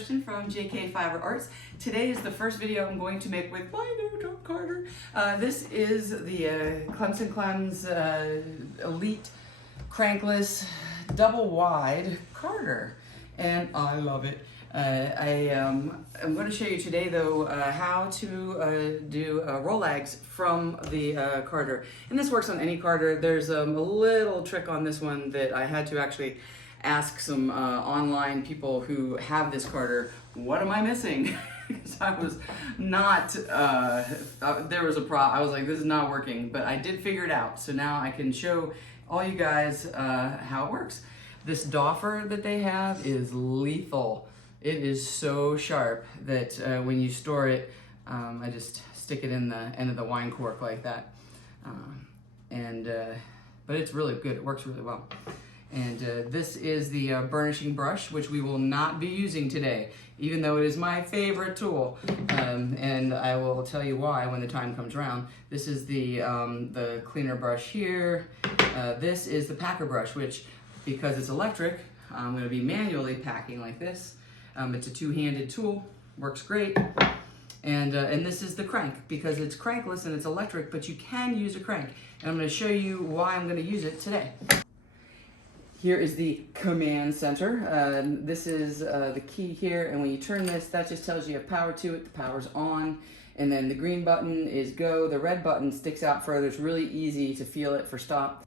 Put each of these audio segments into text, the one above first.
Kirsten from JK Fiber Arts. Today is the first video I'm going to make with my new drum carder. This is the Clemes and Clemes Elite crankless double wide carder, and I love it. I'm going to show you today though how to do Rolags from the carder, and this works on any carder. There's a little trick on this one that I had to actually ask some online people who have this carder, what am I missing? Because I was not, there was a problem. I was like, this is not working, but I did figure it out. So now I can show all you guys how it works. This doffer that they have is lethal. It is so sharp that when you store it, I just stick it in the end of the wine cork like that. But it's really good, it works really well. And this is the burnishing brush, which we will not be using today, even though it is my favorite tool. And I will tell you why when the time comes around. This is the cleaner brush here. This is the packer brush, which, because it's electric, I'm going to be manually packing like this. It's a two-handed tool, works great. And this is the crank, because it's crankless and it's electric, but you can use a crank. And I'm going to show you why I'm going to use it today. Here is the command center. This is the key here, and when you turn this, that just tells you have power to it. The power's on, and then the green button is go. The red button sticks out further. It's really easy to feel it for stop.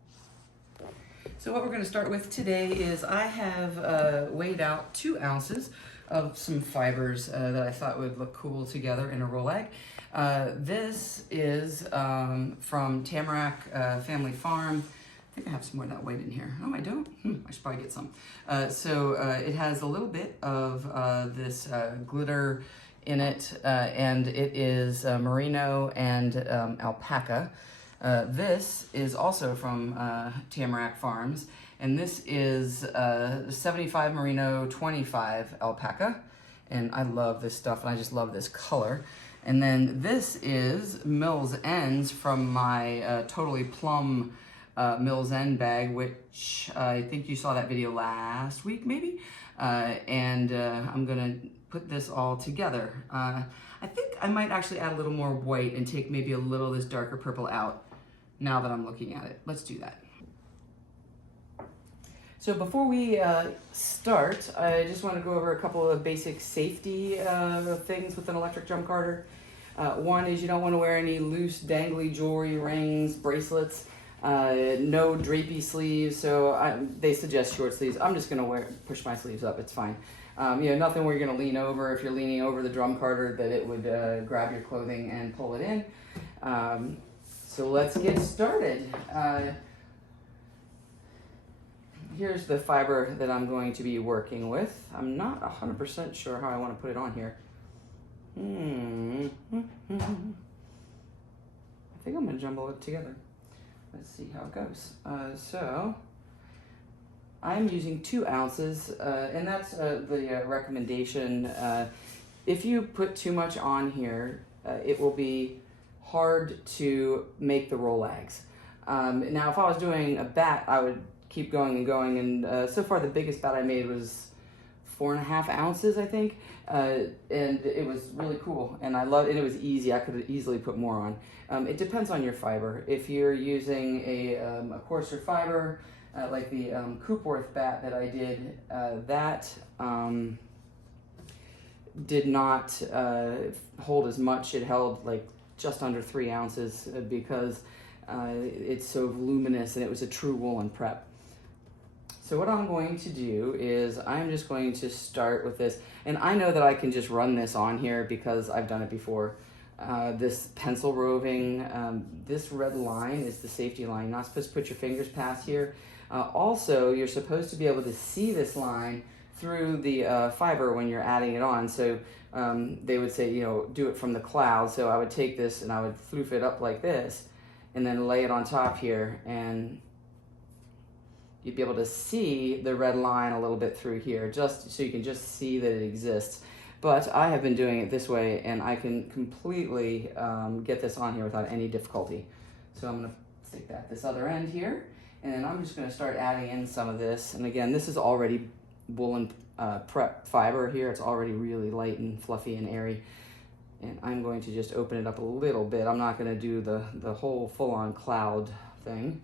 So what we're going to start with today is I have weighed out 2 ounces of some fibers that I thought would look cool together in a Rolag. This is from Tamarack Family Farm. I think I have some more of that weight in here. Oh, I don't? I should probably get some. It has a little bit of this glitter in it, and it is merino and alpaca. This is also from Tamarack Farms, and this is 75 merino, 25 alpaca. And I love this stuff, and I just love this color. And then this is Mills Ends from my Totally Plum Mills End bag, which I think you saw that video last week maybe, I'm gonna put this all together. I think I might actually add a little more white and take maybe a little of this darker purple out now that I'm looking at it. Let's do that. So before we start, I just want to go over a couple of basic safety things with an electric drum carder. One is you don't want to wear any loose dangly jewelry, rings, bracelets. No drapey sleeves, so they suggest short sleeves. I'm just gonna push my sleeves up, it's fine. Nothing where you're gonna lean over. If you're leaning over the drum carder, that it would grab your clothing and pull it in. So let's get started. Here's the fiber that I'm going to be working with. I'm not 100% sure how I want to put it on here. I think I'm gonna jumble it together. Let's see how it goes. So I'm using 2 ounces, and that's the recommendation. If you put too much on here, it will be hard to make the Rolags. Now, if I was doing a bat, I would keep going and going, and so far the biggest bat I made was 4.5 ounces, I think, and it was really cool, and I loved it. It was easy. I could easily put more on. It depends on your fiber. If you're using a coarser fiber, like the Coopworth bat that I did, that did not hold as much. It held like just under 3 ounces because it's so voluminous, and it was a true woolen prep. So what I'm going to do is I'm just going to start with this, and I know that I can just run this on here because I've done it before. This pencil roving, this red line is the safety line. You're not supposed to put your fingers past here. Also, you're supposed to be able to see this line through the fiber when you're adding it on. So they would say, do it from the cloud. So I would take this and I would floof it up like this and then lay it on top here, and you'd be able to see the red line a little bit through here, just so you can just see that it exists. But I have been doing it this way, and I can completely get this on here without any difficulty. So I'm gonna stick that this other end here, and I'm just gonna start adding in some of this. And again, this is already woolen prep fiber here. It's already really light and fluffy and airy. And I'm going to just open it up a little bit. I'm not going to do the whole full-on cloud thing.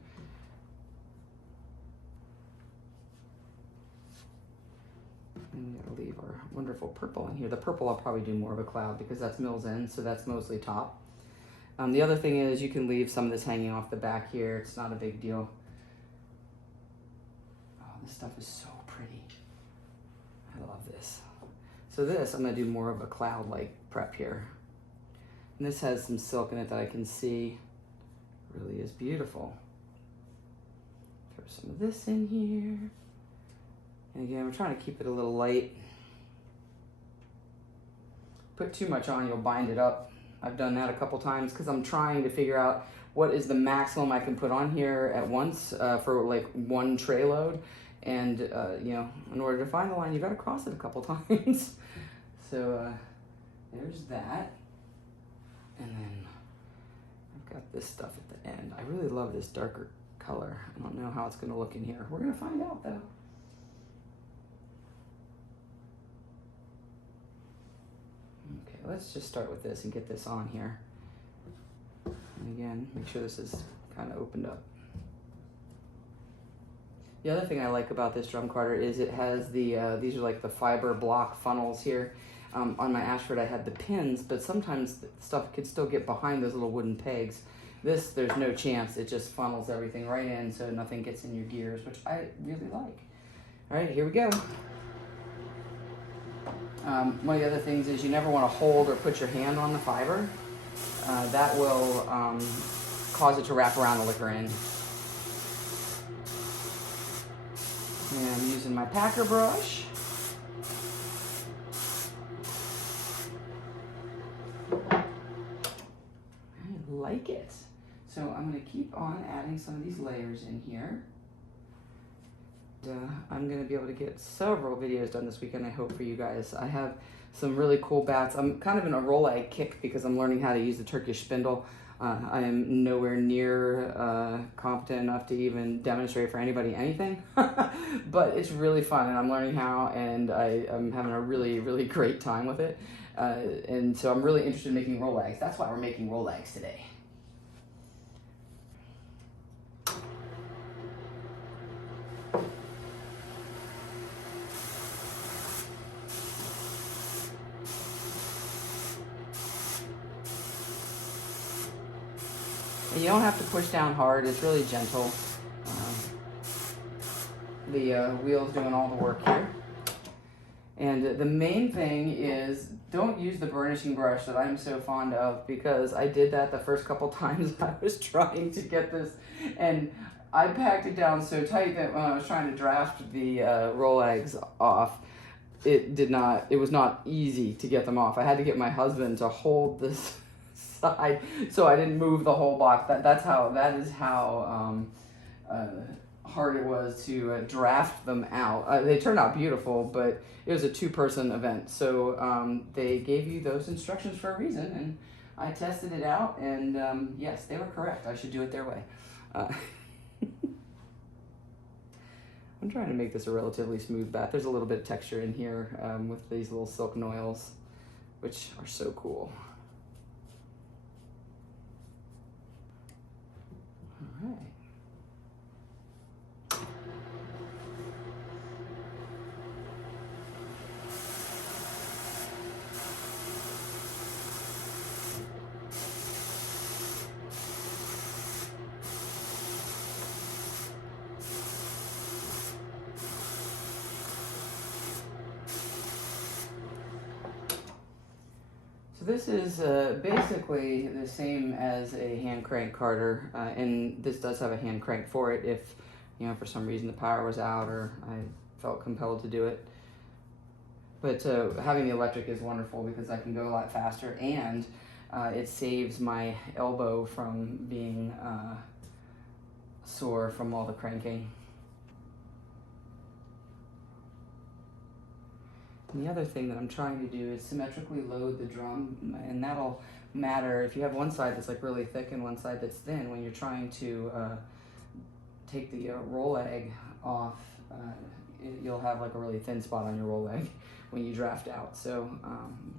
And we're gonna leave our wonderful purple in here. The purple I'll probably do more of a cloud because that's Mills End, so that's mostly top. The other thing is you can leave some of this hanging off the back here. It's not a big deal. Oh, this stuff is so pretty. I love this. So this, I'm gonna do more of a cloud-like prep here. And this has some silk in it that I can see. It really is beautiful. Throw some of this in here. And again, we're trying to keep it a little light. Put too much on, you'll bind it up. I've done that a couple times because I'm trying to figure out what is the maximum I can put on here at once for like one tray load. And you know, in order to find the line, you got to cross it a couple times. So there's that. And then I've got this stuff at the end. I really love this darker color. I don't know how it's going to look in here. We're going to find out though. Okay, let's just start with this and get this on here. And again, make sure this is kind of opened up. The other thing I like about this drum carder is it has the, these are like the fiber block funnels here. On my Ashford I had the pins, but sometimes stuff could still get behind those little wooden pegs. This, there's no chance. It just funnels everything right in so nothing gets in your gears, which I really like. All right, here we go. One of the other things is you never want to hold or put your hand on the fiber. That will cause it to wrap around the liquor end. And I'm using my packer brush. I like it. So I'm going to keep on adding some of these layers in here. I'm going to be able to get several videos done this weekend, I hope, for you guys. I have some really cool bats. I'm kind of in a Rolag kick because I'm learning how to use the Turkish spindle. I am nowhere near competent enough to even demonstrate for anybody anything, but it's really fun and I'm learning how, and I'm having a really, really great time with it. And so I'm really interested in making Rolags. That's why we're making Rolags today. You don't have to push down hard, it's really gentle. The wheel's doing all the work here. And the main thing is don't use the burnishing brush that I'm so fond of, because I did that the first couple times I was trying to get this, and I packed it down so tight that when I was trying to draft the Rolags off, it was not easy to get them off. I had to get my husband to hold this side so I didn't move the whole box. That is how hard it was to draft them out. They turned out beautiful, but it was a two-person event, so they gave you those instructions for a reason, and I tested it out, and yes, they were correct. I should do it their way. I'm trying to make this a relatively smooth bat. There's a little bit of texture in here with these little silk noils, which are so cool. All right. So this is basically the same as a hand crank carder, and this does have a hand crank for it if, you know, for some reason the power was out or I felt compelled to do it. But having the electric is wonderful because I can go a lot faster, and it saves my elbow from being sore from all the cranking. And the other thing that I'm trying to do is symmetrically load the drum, and that'll matter if you have one side that's like really thick and one side that's thin. When you're trying to take the Rolag off, you'll have like a really thin spot on your Rolag when you draft out. So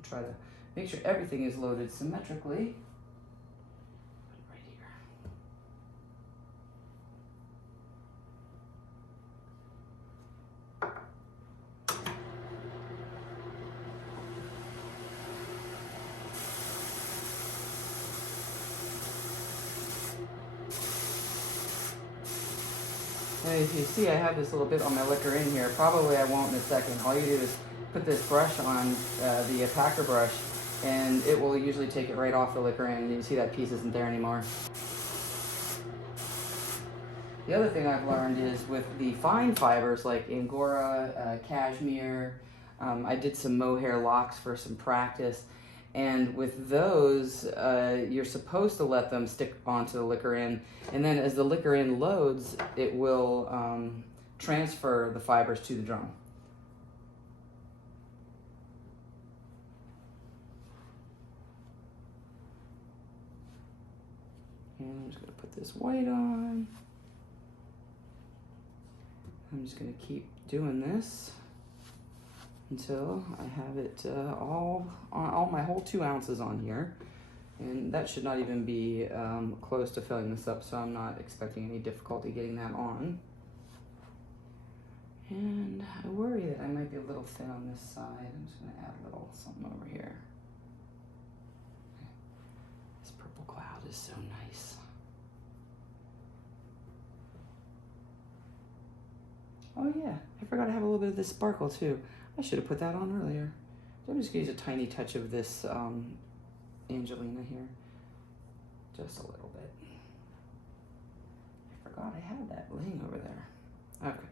try to make sure everything is loaded symmetrically. Right here. And as you see, I have this little bit on my liquor in here. Probably I won't in a second. All you do is put this brush on the packer brush, and it will usually take it right off the liquor end. You see that piece isn't there anymore. The other thing I've learned is with the fine fibers like Angora, cashmere, I did some mohair locks for some practice, and with those, you're supposed to let them stick onto the liquor end, and then as the liquor end loads, it will transfer the fibers to the drum. And I'm just going to put this white on. I'm just going to keep doing this until I have it all my whole 2 ounces on here. And that should not even be close to filling this up, so I'm not expecting any difficulty getting that on. And I worry that I might be a little thin on this side. I'm just going to add a little something over here. This purple cloud is so nice. Oh yeah, I forgot to have a little bit of this sparkle too. I should have put that on earlier. So I'm just going to use a tiny touch of this Angelina here. Just a little bit. I forgot I had that laying over there. Okay.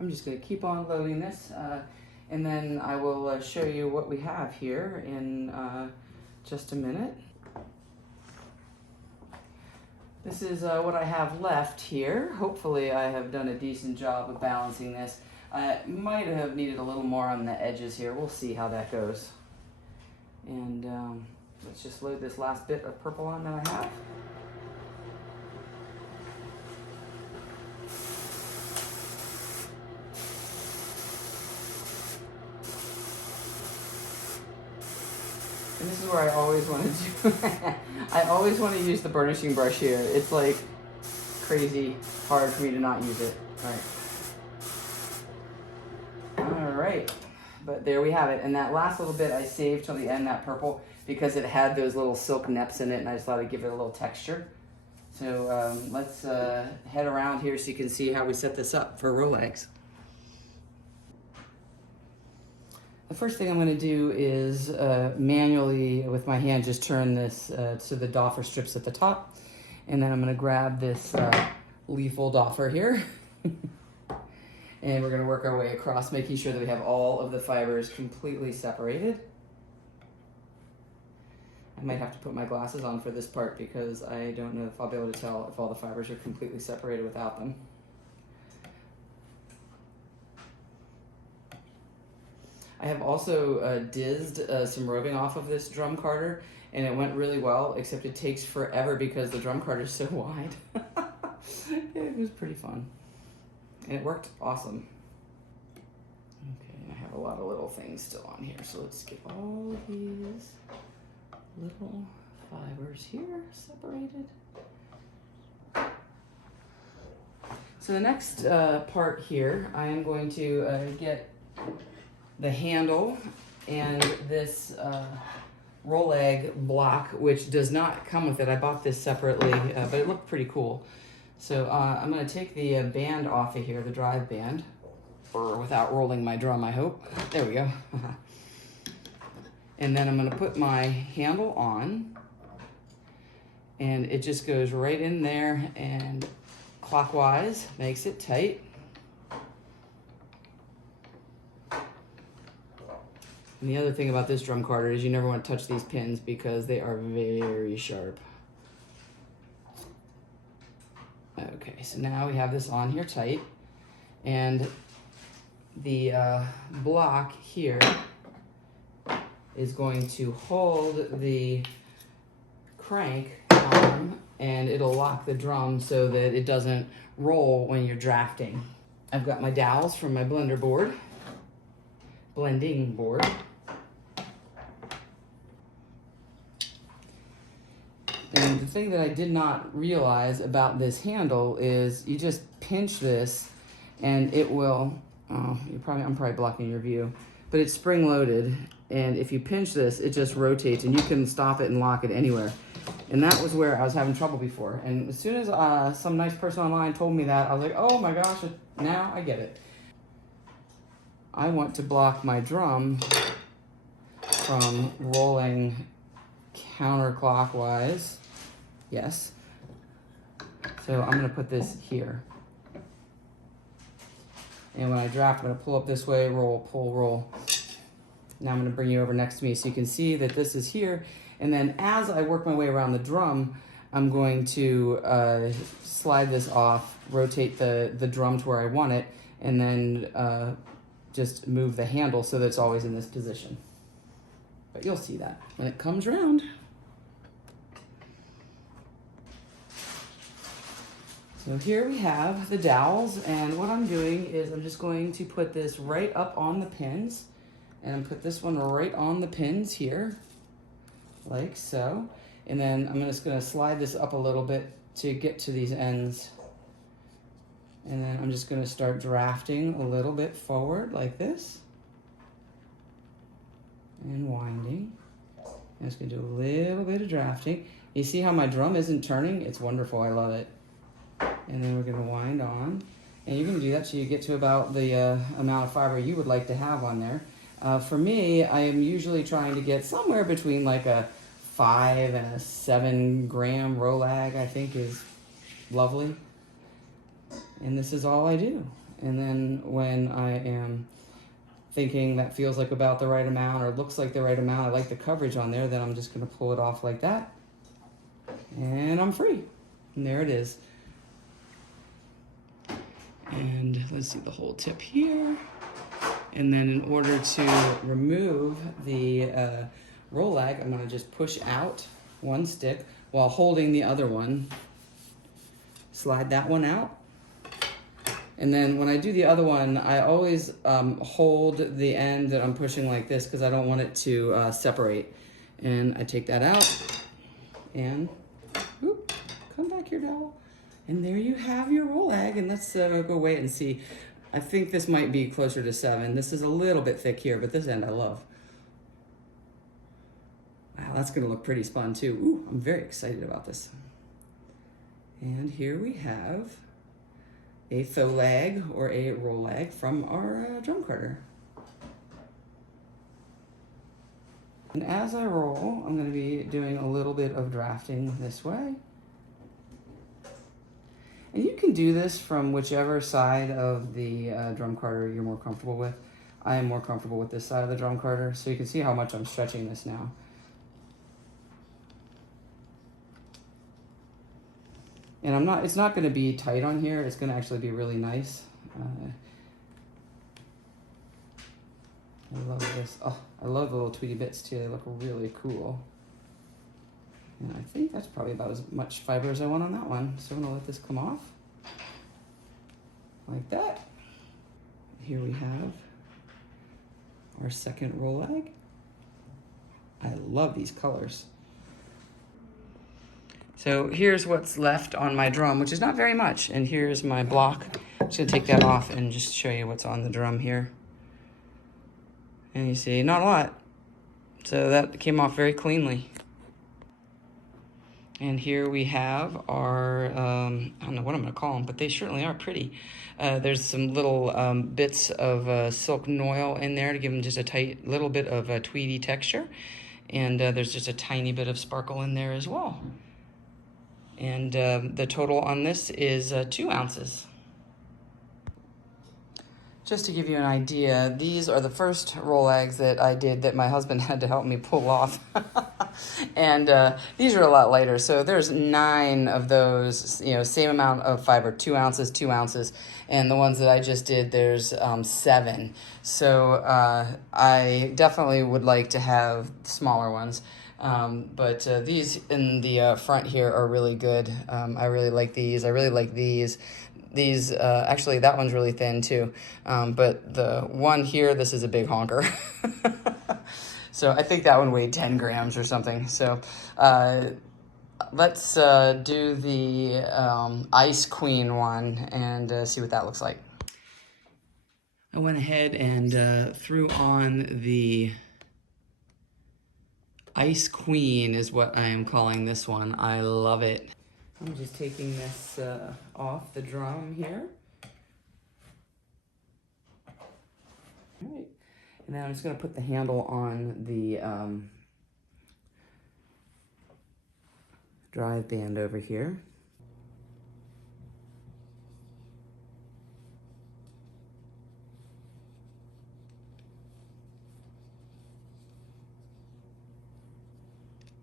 I'm just going to keep on loading this, and then I will show you what we have here in just a minute. This is what I have left here. Hopefully I have done a decent job of balancing this. I might have needed a little more on the edges here. We'll see how that goes. And let's just load this last bit of purple on that I have. And this is where I always want to do, I always want to use the burnishing brush here. It's like crazy hard for me to not use it. All right, but there we have it. And that last little bit I saved till the end, that purple, because it had those little silk neps in it, and I just thought I'd give it a little texture. So let's head around here so you can see how we set this up for Rolags. The first thing I'm going to do is manually, with my hand, just turn this to the doffer strips at the top. And then I'm going to grab this lethal doffer here. And we're going to work our way across, making sure that we have all of the fibers completely separated. I might have to put my glasses on for this part because I don't know if I'll be able to tell if all the fibers are completely separated without them. I have also dizzed some roving off of this drum carder, and it went really well, except it takes forever because the drum carder is so wide. It was pretty fun. And it worked awesome. Okay, and I have a lot of little things still on here, so let's get all these little fibers here separated. So the next part here, I am going to get the handle and this Rolag block, which does not come with it. I bought this separately, but it looked pretty cool. So I'm going to take the band off of here, the drive band, or without rolling my drum, I hope. There we go. And then I'm going to put my handle on, and it just goes right in there and clockwise makes it tight. And the other thing about this drum carder is you never want to touch these pins because they are very sharp. Okay, so now we have this on here tight, and the block here is going to hold the crank arm, and it'll lock the drum so that it doesn't roll when you're drafting. I've got my dowels from my blending board. And the thing that I did not realize about this handle is you just pinch this and it will, I'm probably blocking your view, but it's spring loaded. And if you pinch this, it just rotates and you can stop it and lock it anywhere. And that was where I was having trouble before. And as soon as some nice person online told me that, I was like, oh my gosh, now I get it. I want to block my drum from rolling counterclockwise. Yes. So I'm gonna put this here. And when I draft, I'm gonna pull up this way, roll, pull, roll. Now I'm gonna bring you over next to me so you can see that this is here. And then as I work my way around the drum, I'm going to slide this off, rotate the drum to where I want it, and then just move the handle so that it's always in this position. But you'll see that when it comes around. So here we have the dowels, and what I'm doing is I'm just going to put this right up on the pins, and put this one right on the pins here, like so. And then I'm just gonna slide this up a little bit to get to these ends. And then I'm just gonna start drafting a little bit forward like this. And winding. I'm just gonna do a little bit of drafting. You see how my drum isn't turning? It's wonderful, I love it. And then we're gonna wind on. And you're gonna do that till you get to about the amount of fiber you would like to have on there. For me, I am usually trying to get somewhere between like a 5 and a 7 gram Rolag, I think is lovely. And this is all I do. And then when I am thinking that feels like about the right amount or looks like the right amount, I like the coverage on there, then I'm just gonna pull it off like that. And I'm free. And there it is. And let's see the whole tip here. And then in order to remove the Rolag, I'm gonna just push out one stick while holding the other one. Slide that one out. And then when I do the other one, I always hold the end that I'm pushing like this because I don't want it to separate. And I take that out and whoop, come back here, dowel. And there you have your Rolag. And let's go wait and see. I think this might be closer to 7. This is a little bit thick here, but this end I love. Wow, that's gonna look pretty spun too. Ooh, I'm very excited about this. And here we have a faux lag or a Rolag from our drum carter. And as I roll, I'm gonna be doing a little bit of drafting this way. And you can do this from whichever side of the drum carter you're more comfortable with. I am more comfortable with this side of the drum carter, so you can see how much I'm stretching this now. And it's not gonna be tight on here, it's gonna actually be really nice. I love this. Oh, I love the little tweety bits too, they look really cool. And I think that's probably about as much fiber as I want on that one. So I'm gonna let this come off, like that. Here we have our second Rolag. I love these colors. So here's what's left on my drum, which is not very much. And here's my block. I'm just gonna take that off and just show you what's on the drum here. And you see, not a lot. So that came off very cleanly. And here we have our, I don't know what I'm gonna call them, but they certainly are pretty. There's some little bits of silk noil in there to give them just a tight little bit of a tweedy texture. And there's just a tiny bit of sparkle in there as well. And the total on this is 2 ounces. Just to give you an idea, these are the first Rolags that I did that my husband had to help me pull off. And these are a lot lighter. So there's 9 of those, you know, same amount of fiber, 2 ounces, 2 ounces. And the ones that I just did, there's 7. So I definitely would like to have smaller ones. But these in the front here are really good. I really like these. I really like these. These, actually, that one's really thin too. But the one here, this is a big honker. So I think that one weighed 10 grams or something. So let's do the Ice Queen one and see what that looks like. I went ahead and threw on the Ice Queen is what I am calling this one. I love it. I'm just taking this off the drum here. All right. And then I'm just going to put the handle on the drive band over here.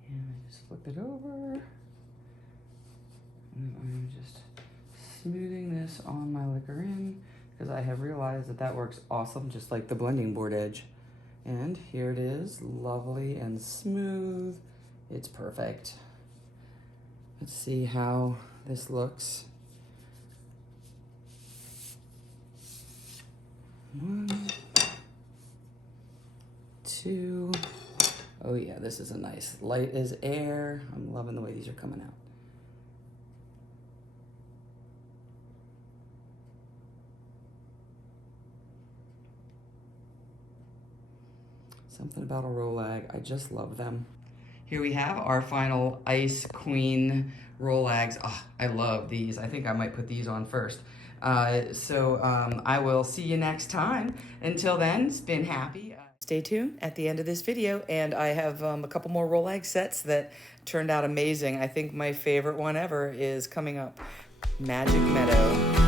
And I just flip it over. And I'm just smoothing this on my liquor in because I have realized that that works awesome, just like the blending board edge. And here it is, lovely and smooth. It's perfect. Let's see how this looks. 1, 2. Oh yeah, this is a nice light as air. I'm loving the way these are coming out. Something about a Rolag, I just love them. Here we have our final Ice Queen Rolags. Oh, I love these. I think I might put these on first. I will see you next time. Until then, spin happy. Stay tuned at the end of this video, and I have a couple more Rolag sets that turned out amazing. I think my favorite one ever is coming up, Magic Meadow.